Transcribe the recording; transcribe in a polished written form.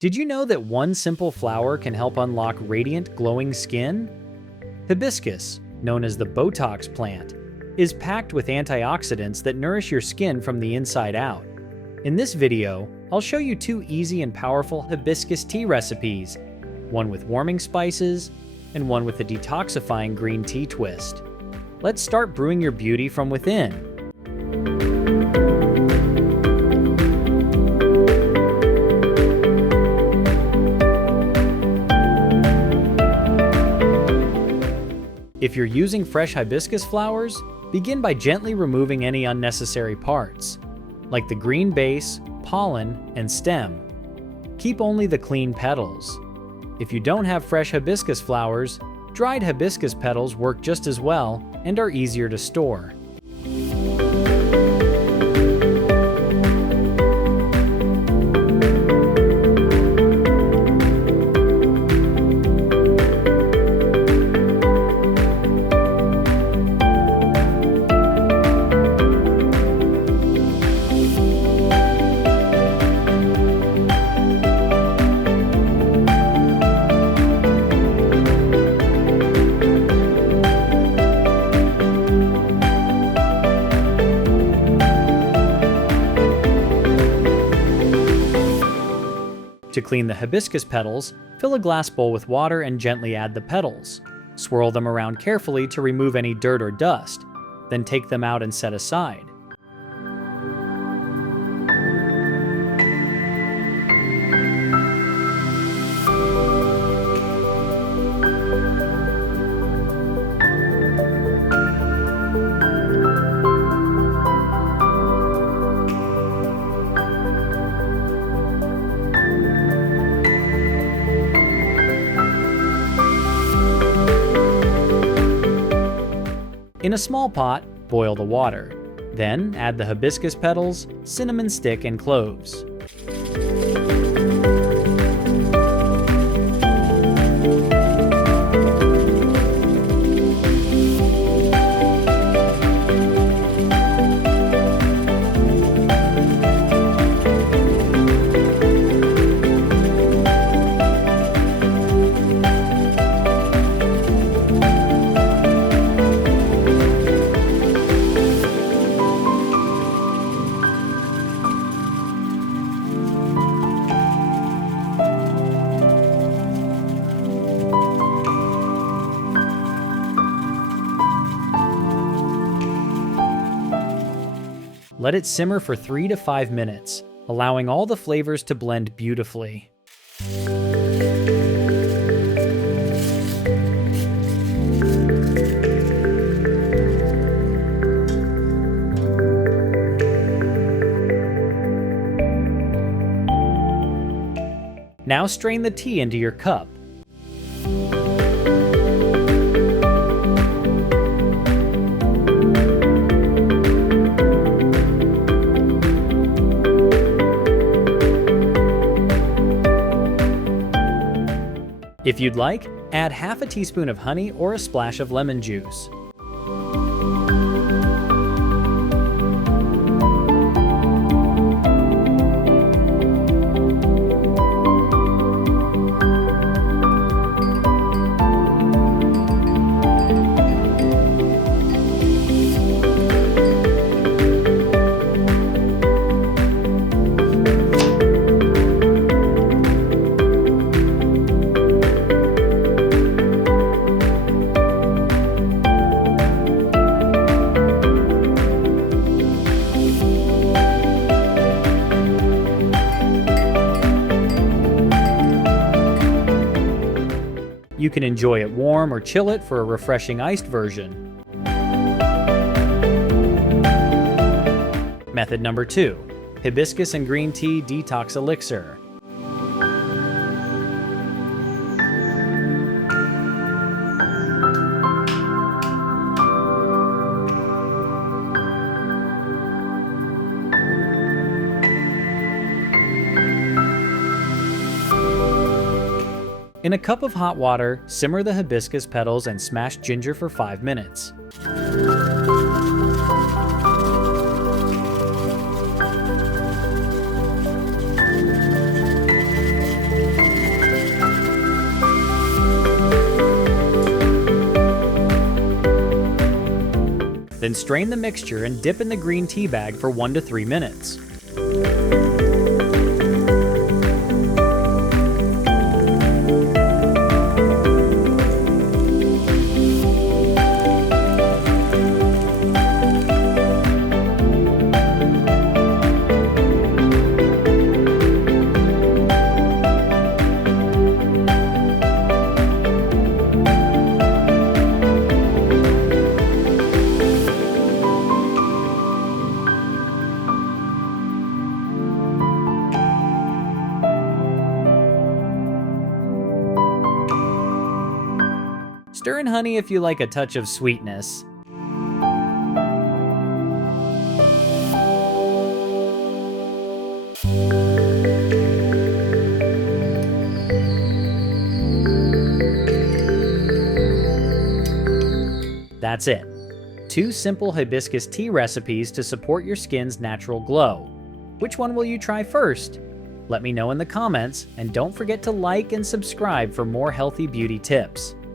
Did you know that one simple flower can help unlock radiant, glowing skin? Hibiscus, known as the Botox plant, is packed with antioxidants that nourish your skin from the inside out. In this video, I'll show you two easy and powerful hibiscus tea recipes, one with warming spices and one with a detoxifying green tea twist. Let's start brewing your beauty from within. If you're using fresh hibiscus flowers, begin by gently removing any unnecessary parts, like the green base, pollen, and stem. Keep only the clean petals. If you don't have fresh hibiscus flowers, dried hibiscus petals work just as well and are easier to store. To clean the hibiscus petals, fill a glass bowl with water and gently add the petals. Swirl them around carefully to remove any dirt or dust, then take them out and set aside. In a small pot, boil the water. Then add the hibiscus petals, cinnamon stick, and cloves. Let it simmer for 3 to 5 minutes, allowing all the flavors to blend beautifully. Now strain the tea into your cup. If you'd like, add half a teaspoon of honey or a splash of lemon juice. You can enjoy it warm or chill it for a refreshing iced version. Method number 2, hibiscus and green tea detox elixir. In a cup of hot water, simmer the hibiscus petals and smashed ginger for 5 minutes. Then strain the mixture and dip in the green tea bag for 1 to 3 minutes. Stir in honey if you like a touch of sweetness. That's it. 2 simple hibiscus tea recipes to support your skin's natural glow. Which one will you try first? Let me know in the comments, and don't forget to like and subscribe for more healthy beauty tips.